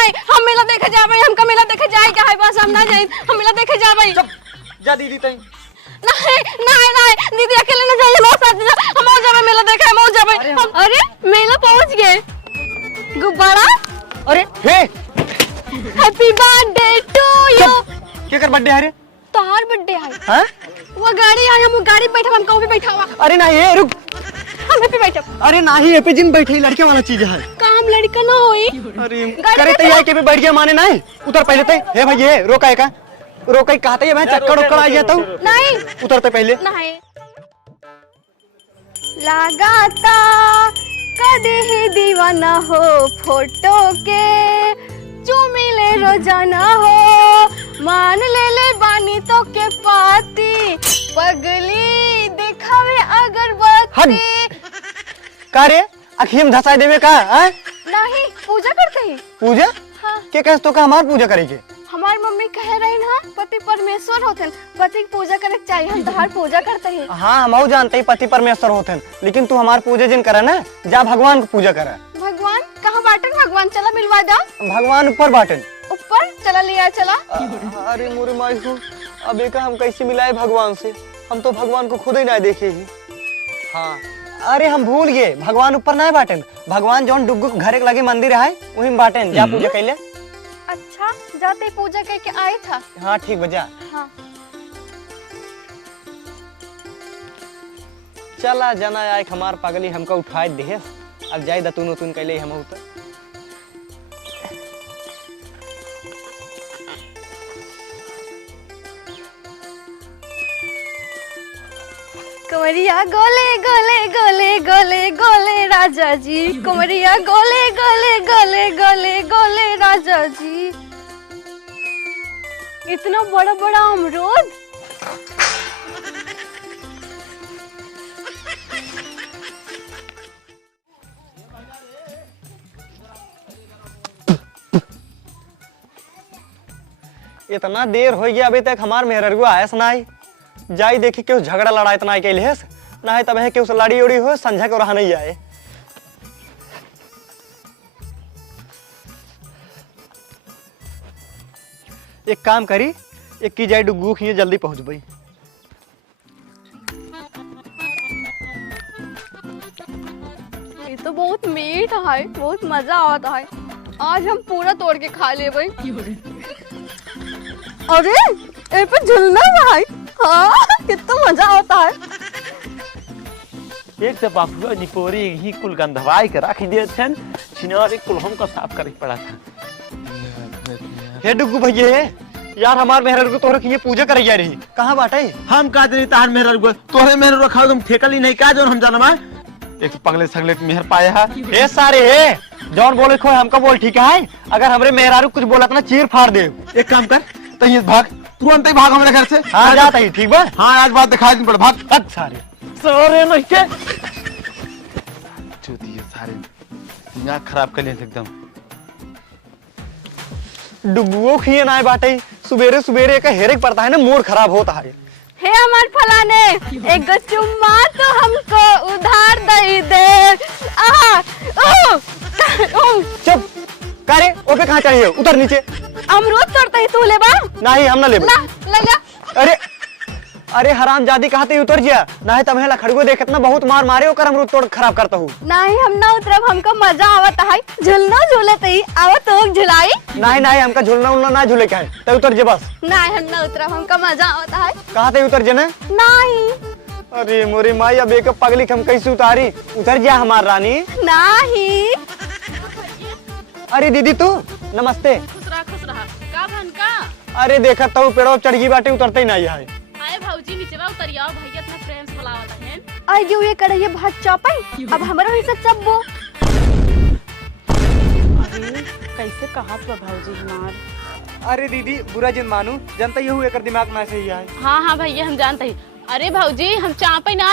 नहीं हम मेला देखे जाबे, हमका मेला देखे जाए क्या है, बस हम ना जाए, हम मेला देखे जाबे। जा दीदी तई। नहीं नहीं नहीं दीदी अकेले ना जाइए, मेरे साथ हम और जाबे मेला देखे, हम और जाबे। अरे मेला पहुंच गए। गुब्बारा अरे हे हैप्पी बर्थडे टू यू। क्या कर बर्थडे है रे? तोहार बर्थडे है। हां वो गाड़ी आई, हम गाड़ी बैठा, हम कहीं भी बैठा हुआ। अरे नहीं ये रुक। हम पे बैठा। अरे नहीं ये पे जिन बैठे लड़के वाला चीज है। काम लड़का ना होई। अरे करे तैयार के पे बैठ गया माने नहीं उतर पहले ते। हे भाई ये रोका का रोका कहते है मैं चक्कर उक्कर आ जाता हूं। नहीं उतरते पहले नहीं लगाता कदे ही दीवाना हो फोटो के, जो मिले रोजाना हो मान ले बानी तो के पाती, पगली दिखावे अगरबत्ती। का रे अखिम धसाई देवे का है? नहीं पूजा करते ही। पूजा? हाँ। के कहस तो का हमार पूजा करेके? हमार मम्मी कह रही ना पति परमेश्वर होते, पति की पूजा करे चाहिए, हम तोहार पूजा करते हैं। हाँ हम जानते ही पति परमेश्वर होते हैं, लेकिन तू हमार पूजा जिन करे ना जा भगवान को पूजा करे। भगवान कहाँ बाटन? भगवान चला मिलवा दो। भगवान ऊपर बाटन। ऊपर चला लिया चला। अरे मोरे माई को अब एक हम कैसे मिलाए भगवान से? हम तो भगवान को खुद ही ना देखे ही। हाँ अरे हम भूल गए भगवान ऊपर ना बाटन, भगवान जौन डुग्गू घर के लगे मंदिर है वही बाटन। जा पूजा कैले। अच्छा जाते पूजा करके आए था। हाँ ठीक बजा। हाँ चला जना आए हमार पागली हमको उठाए दे। अब जाए दतुन उतुन कैले हम उतर। कुमरिया गोले गोले गोले गोले गोले राजा जी, कुमरिया गोले गोले गोले गोले गोले राजा जी। इतना बड़ा बड़ा अमरूद। इतना देर हो गया अभी तक हमार मेहरगो आयस ना आई। जाई देखी क्यों झगड़ा लड़ा इतना के लिए ना है तब है क्यों लड़ी उड़ी हो संझा को रहा नहीं आए। एक काम करी एक की जाए डुग्गू खिए जल्दी पहुंच गई। ये तो बहुत मीठ है, बहुत मजा आता है। आज हम पूरा तोड़ के खा ले भाई। अरे ए पे झुलना भाई। हाँ कितना मजा आता है। एक से बापुआ निपोरी ही कुल गंधवाई के रख दिए थे, छिनार कुल हमको साफ करे पड़ा था। हे डुग्गू भैया यार हमार मेहर को तोहरे की पूजा करे जा रही कहाँ बाटे? हम का देनी तार मेहर को तोरे मेहर रखा तुम ठेकल ही नहीं का जोन हम जानमा एक पगले सगले मेहर पाया है। ए सारे हे जौन बोले खो हमको बोल ठीक है, अगर हमरे मेहरारू कुछ बोला ना चीर फाड़ दे। एक काम कर तही भाग तुरंत ही भाग हमारे घर से। हाँ जाता ही ठीक बा। हाँ आज बात दिखाई दिन पड़ भाग। अब सारे सोरे नहीं के चूती है सारे दिमाग खराब कर लिए एकदम। डुग्गुओ खिए ना बाटे सुबेरे सुबेरे का हेरेक पड़ता है ना मूड खराब होता है। हे हमार फलाने एक चुम्मा तो हमको उधार दे। चुप करे ओपे कहाँ चाहिए उतर नीचे। अमरूद तोड़ते ही तू ले बा। नहीं हम ना ले ला ले जा। अरे अरे हराम जादी कहते उतर जा नहीं तब है खड़गो देख इतना बहुत मार मारे होकर अमरूद तोड़ खराब करता हूँ। नहीं हम ना उतरब, हमको मजा आवत है झूलना झूलते ही आवत हो झुलाई। नहीं नहीं हमका झूलना उलना ना झूले का है तो उतर जे बस। नहीं हम ना उतरब, हमको मजा आवत है। कहाँ ते उतर जे ना? नहीं अरे मोरी माई अब एक पगली हम कैसे उतारी? उतर जा हमार रानी। नहीं अरे दीदी तू नमस्ते। खुश रहा का भन का। अरे देखा तो पेड़ों चढ़ी बाटे उतरते ही नहीं है। आए भौजी नीचेवा उतरिया भैया इतना प्रेम से बुलावत है। आइयो ये करे ये भात चौपाई अब हमारा ही सब चब्बो। अरे कैसे कहा तो भौजी हमार। अरे दीदी बुरा जिन मानू जनता ये हुए कर दिमाग ना सही है। हाँ हाँ भैया हम जानते हैं। अरे भौजी हम चापई ना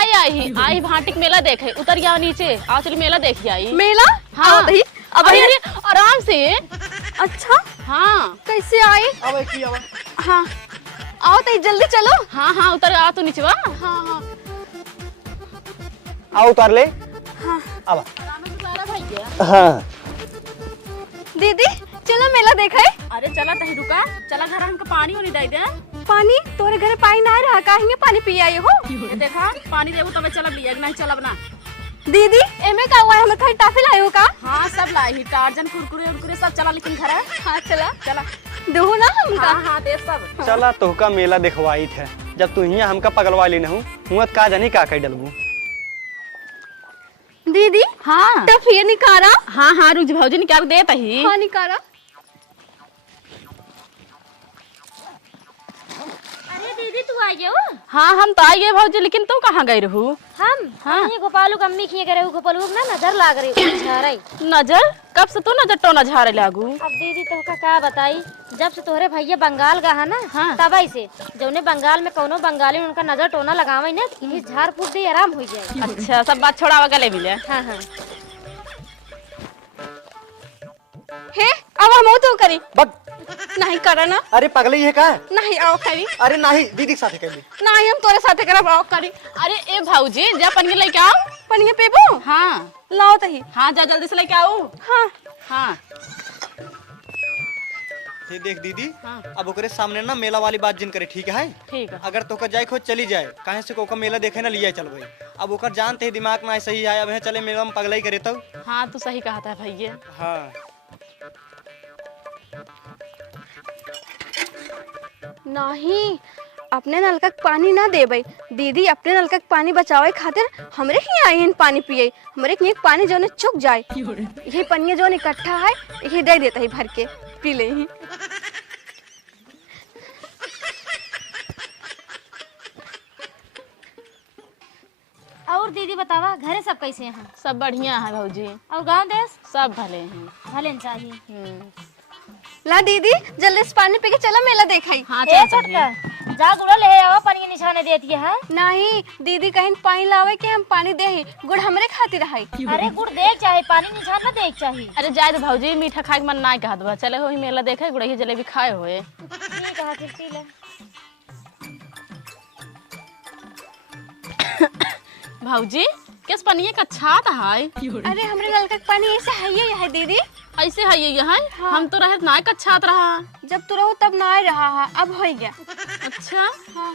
आई भाटिक मेला देखे उतर गया नीचे आओ चली मेला देखी आई। मेला हाँ अब अरे अरे आराम से। अच्छा हाँ कैसे आई? अब की अब हाँ आओ तो जल्दी चलो। हाँ हाँ उतर आ तू नीचे। हाँ हाँ आओ उतार ले। हाँ अब भैया हाँ दीदी चलो चलो मेला देखे। अरे चला तही रुका, चला घर हमको पानी होनी दे दे। पानी तोरे घर पानी ना रहा, काहे पानी पिया हो? ये देखा पानी देबू तबे चलब लिया, नहीं चलब ना। दीदी एमे का हुआ है, हमें खाली टाफी लाए हो का? हाँ सब लाई ही, टार्जन कुरकुरे उरकुरे सब चला, लेकिन घर है। हाँ चला चला दो ना हमका। हाँ हाँ दे सब। चला तोहका मेला देखवाई थे, जब तू हियाँ हमका पगलवा ली न हूँ हुआ का जानी का कह डलबू। दीदी हाँ टाफी निकारा। हाँ हाँ रुक भौजी निकाल दे तही। हाँ निकारा। अरे दीदी तू आ गयो? हाँ हम तो आई गए भौजी, लेकिन तू कहाँ गई रहू? हम हाँ। ये गोपालू कम्मी खिए करे गोपालू ना नजर लाग रही झारई। नजर कब से तू नजर टोना झारे लागू? अब दीदी तो का बताई, जब से तोहरे भैया बंगाल गहा ना हाँ। तबई से जौने बंगाल में कौनो बंगाली उनका नजर टोना लगावे ना इन्हीं झाड़ फूट दे आराम हो जाए। अच्छा सब बात छोड़ावा गले मिले। हाँ हाँ हे अब हम तो करी बट नहीं करा ना। अरे पगली है का? नहीं आओ करी। अरे नहीं दीदी के साथ करी। नहीं हम तोरे साथे करब, आओ करी। अरे ए भौजी जा पनिया लेके आओ। पनिया पीबो? हाँ लाओ तही। हाँ जा जल्दी से लेके आओ। हाँ हाँ ये देख दीदी, हाँ। अब ओकरे सामने ना मेला वाली बात जिन करे, ठीक है? ठीक है। अगर तोका जाए खो चली जाए, काहे से कोका मेला देखे ना लिया चल भाई। अब ओकर जानते ही दिमाग में सही है, अब है चले मेला में पगलाई करे तो। हाँ तू सही कहा था भैया। हाँ नहीं अपने नलका के पानी ना देबई। दीदी अपने नलका के पानी बचावे खातिर हमरे ही आई हैं पानी पिए। हमरे के पानी जो ने चुक जाए, ये पनिया जो इकट्ठा है ये दे देता ही भर के पी ले ही। और दीदी बतावा घरे सब कैसे हैं? सब बढ़िया है भौजी, और गांव देश सब भले हैं। भले न चाहिए। ला दीदी जल्दी से पानी पी के चलो मेला देखाई। हाँ ए चल छोटका जा गुड़ा ले आवा, पानी के निशाने देती है। नहीं दीदी कहीं पानी लावे के हम पानी दे ही, गुड़ हमरे खातिर है। अरे गुड़ देख चाहे पानी निशान ना देख चाहिए। अरे जाए तो भौजी, मीठा खाए के मन ना कहत बा, चले हो ही मेला देखे, गुड़ही जलेबी खाए होए। ठीक है फिर पी ले। भौजी किस पनिया का छात है? अरे हमरे नलका के पानी ऐसे है दीदी। ऐसे है ये यहाँ? हम तो रहे ना का छात रहा। जब तू रहो तब ना आ रहा है, अब हो गया। अच्छा हाँ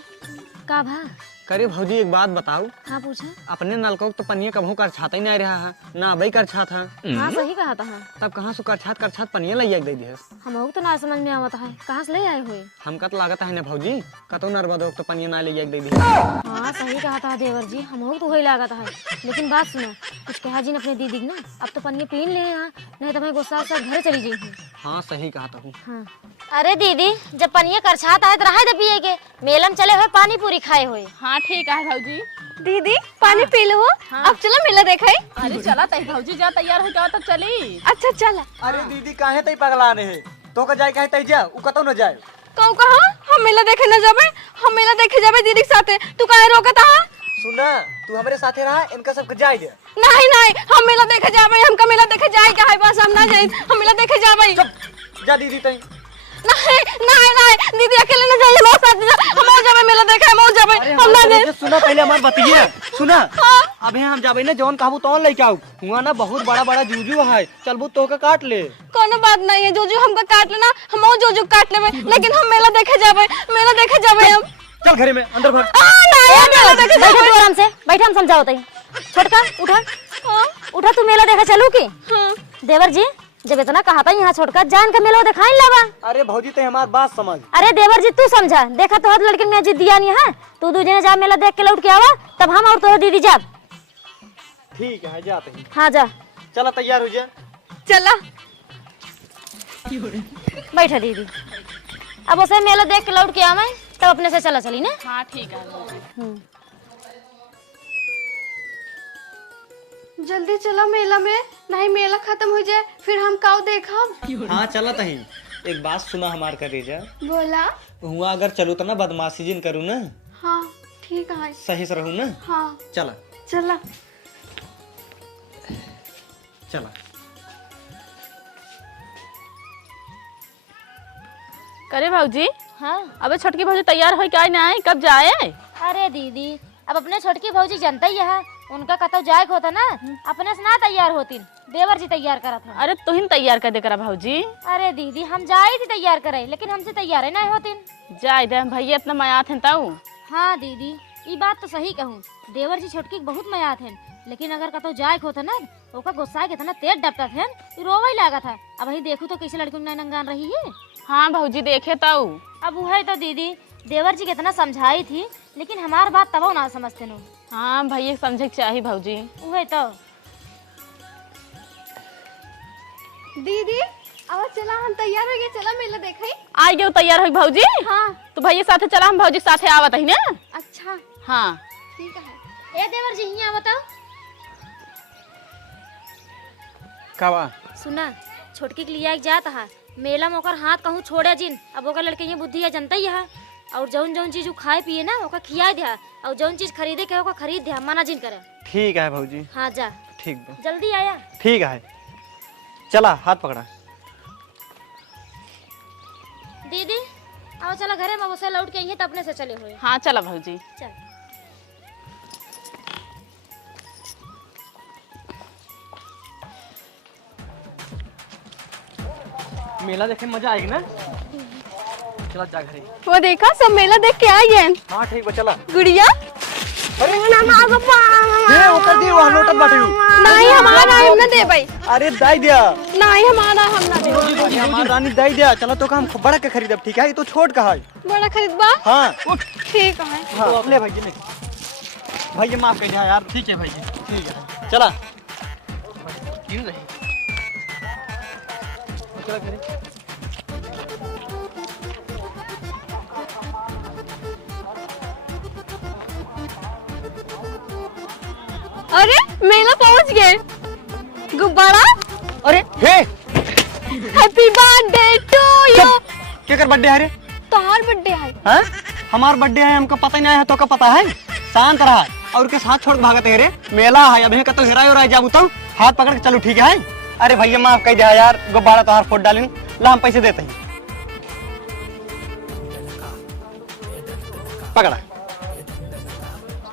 का भा? करे भौजी एक बात बताओ, हाँ पूछा। अपने नलकों तो पनिया कभू कर छाता ही नहीं रहा है ना, अबई कर छात है, हाँ सही कहा था। तब कहाँ से कर छात पनिया लैया दे दी है। हम तो ना समझ में आवता है, कहाँ से ले आए हुए? हमका तो लागत है ना भौजी, कतो नर्मदा तो पनिया ना लैया दे दी। हाँ सही कहा था देवर जी, हम तो वही लागत है। लेकिन बात सुनो, कुछ कहा जी ने अपने दीदी ना, अब तो पनिया पीन ले यहाँ, नहीं तो मैं गुस्सा से घर चली जाई। हाँ सही कहा था। हाँ। अरे दीदी जब पनिया कर छाता है तो रहा दे पिए के, मेलम चले हुए पानी पूरी खाए हुए। हाँ ठीक है भौजी। दीदी पानी पी लो। अब चलो मेला देखाई। अरे चला तई भौजी, जा तैयार हो जाओ तब चली। अच्छा चला। अरे दीदी काहे तई पगलाने है, तो का जाए काहे तई जा, उ कतो न जाए। कहू कहा हम मेला देखे न जाबे, हम मेला देखे जाबे दीदी के साथे, तू काहे रोकत हा? सुना तू हमरे साथे रहा, इनका सब जाए दे। नहीं नहीं हम मेला देखे जाबे, हमका मेला देखे जाए का है, बस हम ना जाए, हम मेला देखे जाबे। जा दीदी तई। नहीं नहीं नहीं दीदी अकेले न जाइए, मेरे साथ जा, हम जाबे मेला देखे, हम जाबे, हम ना जाए। सुना पहले हमार बतिया सुना। अबे हम जाबे ना जौन कहबू तौन लेके आऊ, हुआ ना बहुत बड़ा बड़ा जूजू है, चलबू तो का काट ले। कोनो बात नहीं है, जोजू हमका काट लेना, हम जोजू काट लेबे, लेकिन हम मेला देखे जाबे, मेला देखे जाबे हम। चल घरे में अंदर भर। नहीं मेला देखे बैठा जाबे। तू आराम से, बैठा हम समझाओ तई। छोटका उठा। उठा तू मेला देखा चलू की? देवर जी जब इतना कहा था यहाँ छोटका जान के मेला दिखाई लावा। अरे भौजी ते हमार बात समझ। अरे देवर जी तू समझा, देखा तो लड़की में जिद दिया नहीं है, तू दूजे जा मेला देख के लौट के आवा, तब हम और तो दीदी जा। ठीक है जाते हैं। हाँ जा। चला तैयार हो जा। चला बैठा दीदी, अब उसे मेला देख के लौट के आवे तब अपने से चला चली ना। हाँ ठीक है भौजी। जल्दी चलो मेला में, नहीं मेला खत्म हो जाए फिर हम काऊ देखब। हाँ चला तही। एक बात सुना हमार करे जा, बोला। हुआ अगर चलू तो ना बदमाशी जिन करू ना। हाँ ठीक है। सही से रहू ना। हाँ चला चला। चला। करे भौजी, हाँ। अबे छोटकी भौजी तैयार हो क्या ना, कब जाए? अरे दीदी अब अपने छोटकी भौजी जनता ही है, उनका कतो जाए होता ना, अपने से ना तैयार होती, देवर जी तैयार करा था। अरे तुहिन तैयार कर दे करा भौजी। अरे दीदी हम जाई थी तैयार करे, लेकिन हमसे तैयार नहीं होतीन। जाए दे भैया इतना मायात हैं ताऊ। हाँ दीदी ये बात तो सही कहूँ, देवर जी छोटकी के बहुत मयात हैं, लेकिन अगर कतो जाए होता ना ओका गुस्सा के इतना तेज डपटा थे रोवा ही लगा था। अब वही देखू तो कैसे लड़की में नंगान रही है। हाँ भौजी देखे ताऊ। अब वह तो दीदी देवर जी कितना समझाई थी, लेकिन हमार बात तब ना समझते नो। हाँ भैया समझे के चाहिए भौजी। वह तो दीदी अब चला हम तैयार हो गए, चला मेला देखई। आई गए तैयार हो भौजी। हाँ तो भैया साथे चला, हम भौजी साथे आवत ही ना। अच्छा हाँ ठीक है। ए देवर जी यहाँ बताओ। कावा सुना छोटकी के लिए जाता है मेला में ओकर हाथ कहूँ छोड़े जिन। अब ओकर लड़के ये बुद्धि है जनता ही है, और जौन जौन चीज खाए पिए ना ओका खिया दिया, और जौन चीज खरीदे के ओका खरीद दिया, मना जिन करे। ठीक है भौजी। हाँ जा ठीक बा। जल्दी आया। ठीक है चला हाथ पकड़ा। दीदी आओ चला घरे में उसे लौट के आई है तो अपने से चले हुए। हाँ चला भौजी। चल मेला देखे मजा आएगी ना। चला जा घरे। वो देखा सब मेला देख के आई है। हाँ ठीक बा चला। गुड़िया अरे ये ओकर दी वहां लोटत बाटे। नहीं हमारा हम ना दे भाई। अरे दाई दिया। नहीं हमारा हम ना दे। अरे हमार रानी दाई दिया। चला तो हम बड़ा के खरीदब। ठीक है ये तो छोट का है। बड़ा खरीदबा। हाँ ठीक है। हाँ ले भाई जी भाई माफ कर दिया यार। ठीक है भाई ठीक है चला। क्यों नहीं चला घरे। अरे मेला पहुंच गए। गुब्बारा। अरे हे हैप्पी बर्थडे टू यू। क्या कर बर्थडे है रे। तोहार बर्थडे है। हैं हमार बर्थडे है हमको पता ही नहीं है तो का पता है। शांत रहा और के साथ छोड़ के भागते है रे। मेला है अभी कतो हेराई हो रहा है जाबू तो हाथ पकड़ के चलो ठीक है। अरे भैया माफ कर दिया यार। गुब्बारा तोहार फोट डालिन ला हम पैसे देते हैं। पकड़ा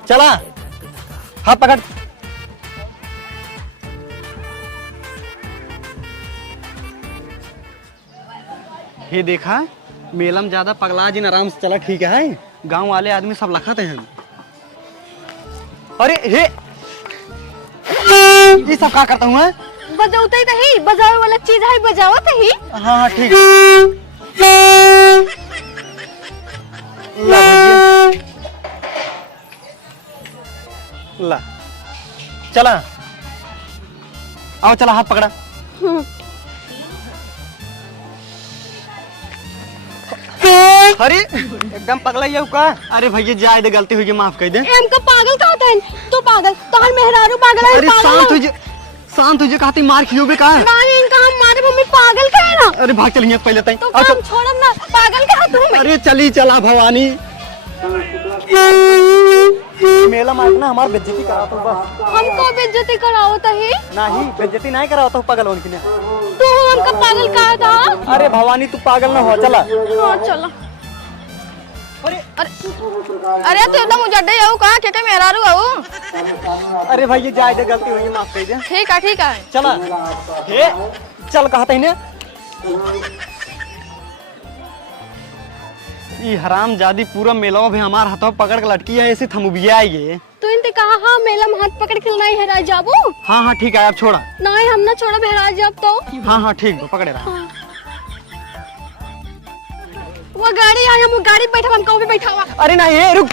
चला हाथ पकड़। ये देखा मेला में ज्यादा पगला जिन आराम से चला ठीक है। गांव वाले आदमी सब लखते हैं। अरे हे ये सब क्या करता हूँ। बजावते ही तही बजावे वाला चीज है बजावत ही। हाँ हाँ ठीक है। ला भैया ला चला आओ चला हाथ पकड़ा। अरे एकदम पगला ही है का। अरे भैया जाए दे गलती हुई माफ कर दे। हमका पागल का होता है। तू पागल तोहर मेहरारू पागल है। अरे शांत तुझे कहती मार खियोबे का। नहीं इनका हम मारे मम्मी पागल का है ना। अरे भाग चलिए पहले तई। तो काम छोड़म ना पागल का तू। अरे चली चला भवानी। मेला में ना हमार बेइज्जती करा तो बस। हमको बेइज्जती कराओ तही। नहीं बेइज्जती नहीं करा तो पागल होने के लिए। तू हमका पागल कहा था। अरे भवानी तू पागल ना हो चला। हाँ चला। अरे अरे तू एकदम उजड़े जाऊ कहां के मेहरारू आऊ। अरे भैया जाए दे गलती हुई माफ कर दे। ठीक है चला हे चल कहते हैं ये हराम जादी पूरा मेला भी हमार हाथों पकड़ के लटकी है। ऐसे थमुबिया आइए तू इनते कहा हाँ मेला में हाथ पकड़ के नहीं है जाबू। हाँ हाँ ठीक है आप छोड़ा। नहीं हम ना छोड़ा बहराज जब तो। हाँ हाँ ठीक है पकड़े रहा। वो गाड़ी आई हम गाड़ी बैठा हम कहूँ भी बैठा हुआ। अरे नहीं ये रुक।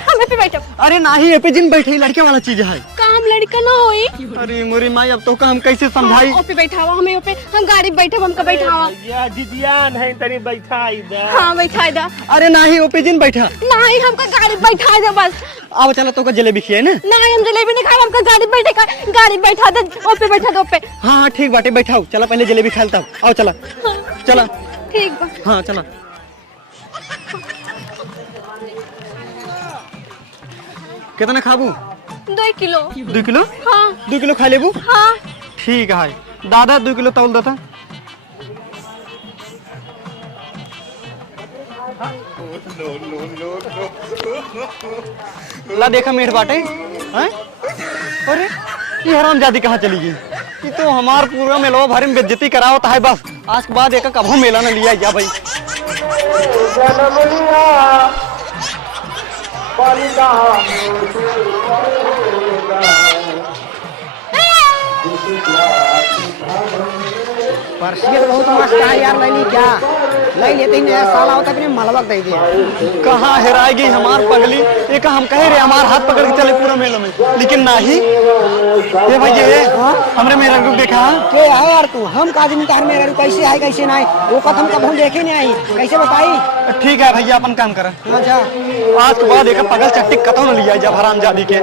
हम पे बैठा। अरे नहीं ये पे जिन बैठे लड़के वाला चीज है। काम लड़का ना होई। अरे मोरी माई अब तो का हम कैसे समझाई। हाँ, पे बैठा हुआ हमें पे हम गाड़ी बैठे हमका बैठा हुआ। या जिजियान है तनी बैठाई दे। हाँ बैठा दे। अरे नहीं वो पे जिन बैठा। नहीं हमका गाड़ी बैठा दे बस। आओ चला तो का जलेबी खिए ना। नहीं हम जलेबी नहीं खाए हमका गाड़ी बैठे का गाड़ी बैठा दे ओ पे बैठा दो पे। हाँ हाँ ठीक बाटे बैठाओ चला पहले जलेबी खा लेता हूँ। आओ चला चला। ठीक बा। हाँ चला। कितना खाबू। 2 किलो। 2 किलो। हाँ 2 किलो खा लेबू। हाँ ठीक है दादा 2 किलो तौल देता। ला देखा मीठ बाटे हैं। अरे ये हरामजादी कहाँ चली गई? ये तो हमार पूरा मेला भरे में बेइज्जती करावता है बस। आज के बाद एक कभू मेला न लिया जा भाई। पर्सियन बहुत मस्त है यार, लैली क्या ले लेते ही नया साल होता है मलबक दे दिया। कहाँ हेराएगी हमार पगली? एक हम कहे रहे हमार हाथ पकड़ के चले पूरा मेला में, लेकिन नहीं। ये भाई ये हमरे मेरा को देखा के है यार तू? हम का दिन तार मेरा कैसे है कैसे नहीं वो कथम कब देखे नहीं आई, कैसे बताई? ठीक है भैया अपन काम कर। अच्छा आज के बाद एक पगल चट्टी कतौ न लिया जब हरामजादी के।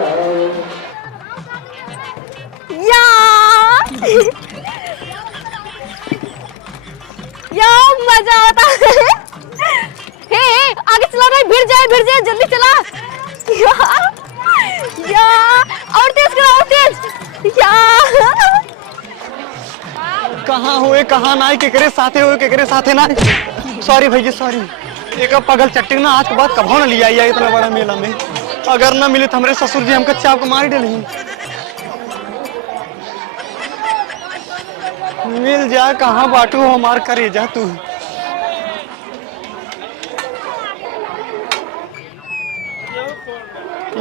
या मजा आता है। हे आगे चला भाई, भिड़ जाए जल्दी चला। या और तेज करो, और तेज। या कहाँ हुए कहाँ ना केकरे साथे हुए केकरे साथे ना। सॉरी भैया सॉरी। एक पगल चट्टी ना आज के बाद कभो न लिया इतना बड़ा मेला में। अगर न मिले तो हमारे ससुर जी हमको चाप को मार डाली। मिल जा कहाँ बाटू हमार करे जा तू।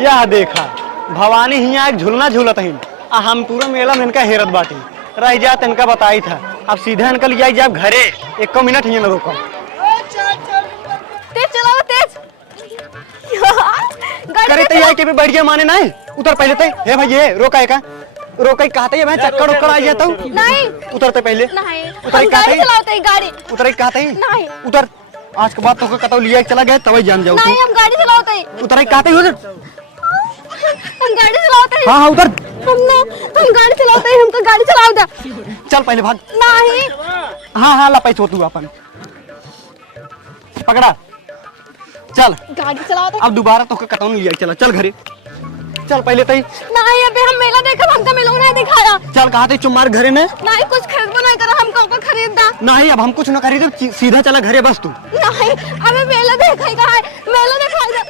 यह देखा भवानी हिया एक झूलना झूलत ही, हम पूरा मेला में इनका हेरत बाटी रह जात इनका बताई था। अब सीधा इनका लिया जाए घरे, 1 मिनट ही न रोको। तेज चलाओ तेज। करे तैयार के भी बैठ गया माने नहीं उतर पहले ते। हे भाई ये रोका कहते मैं चक्कर उक्कर आ जाता हूँ। नहीं उतरते पहले नहीं, उतर हम गाड़ी चलाते गाड़ी। उतर कहते नहीं उतर। आज के बाद तो कतौ लिया चला गया तब जान जाओ। नहीं हम गाड़ी चलाते। उतर कहते उधर। हम गाड़ी चलाते। हाँ उधर। हम गाड़ी चलाते हैं, हमको गाड़ी चलाओ दे। चल पहले भाग। नहीं हाँ ला पैसे तू अपन पकड़ा। चल गाड़ी चलाओ दे। अब दोबारा तो कतौ नहीं लिया चला। चल घरे चल पहले तई। नहीं अबे हम मेला देखा, हमका मेला नहीं दिखाया। चल कहा थे चुमार घरे ने नहीं कुछ खरीदबो नहीं करा, हमको को खरीदा। नहीं। अब हम कुछ न खरीदे, सीधा चला घरे बस तू। नहीं अबे मेला देखेगा है, मेला दिखाई दे।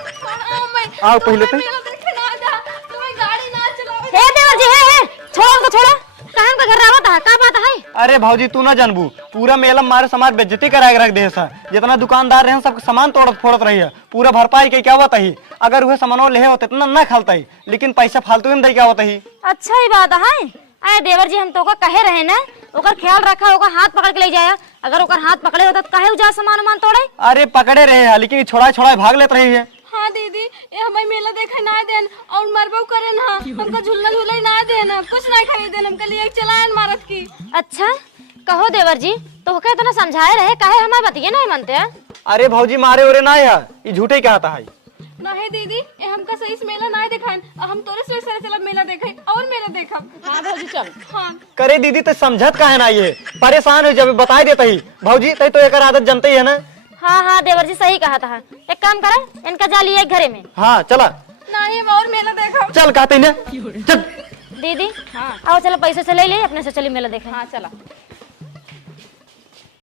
आओ पहले तो। मेला देखे ना जा, तुम्हें गाड़ी ना चलाओ। हे देवर जी हे छोड़ तो छोड़ो, काहे का घर आवत है, का बात है? अरे भाजी तू ना जानबू, पूरा मेला मारे समाज बेइज्जती कराए रख दे सा। जितना दुकानदार रहे सब सामान तोड़त फोड़त रही है। पूरा भरपाई के क्या होता ही? अगर वह सामान ले होते इतना ना खालता ही, लेकिन पैसा फालतू में दे क्या होता ही। अच्छा ही बात है। अरे देवर जी हम तो कहे रहे ना ओकर ख्याल रखा, ओकर हाथ पकड़ के ले जाया। अगर ओकर हाथ पकड़े होता तो काहे जा सामान मान तोड़े? अरे पकड़े रहे हैं लेकिन छोड़ा छोड़ा भाग लेते रही है। हाँ दीदी ये हमें मेला देखे ना देन और मरबो करे ना, हमको झूलना झूला ना देना, कुछ नहीं खरीदे, हमके लिए चलान मारत की। अच्छा कहो देवर जी, तो के इतना समझाए रहे, काहे हमारे बतिये नहीं मानते हैं? अरे भाजी मारे ओरे ना है, ये झूठे क्या आता है। नहीं दीदी ये हमका सही से मेला ना दिखाएं, हम तोरे से सारे चला मेला देखे और मेला देखा। हाँ भौजी चल। हाँ करे दीदी तो समझत काहे ना ये, परेशान हो जब बता देता ही। भाजी तय तो एक आदत जनते ही है ना। हाँ हाँ देवर जी सही कहा था। एक काम करे इनका जा लिया घरे में। हाँ चला नहीं हम और मेला देखा। चल कहते ना चल। दीदी आओ चलो पैसे से ले ले, अपने से चली मेला देखे। हाँ चला।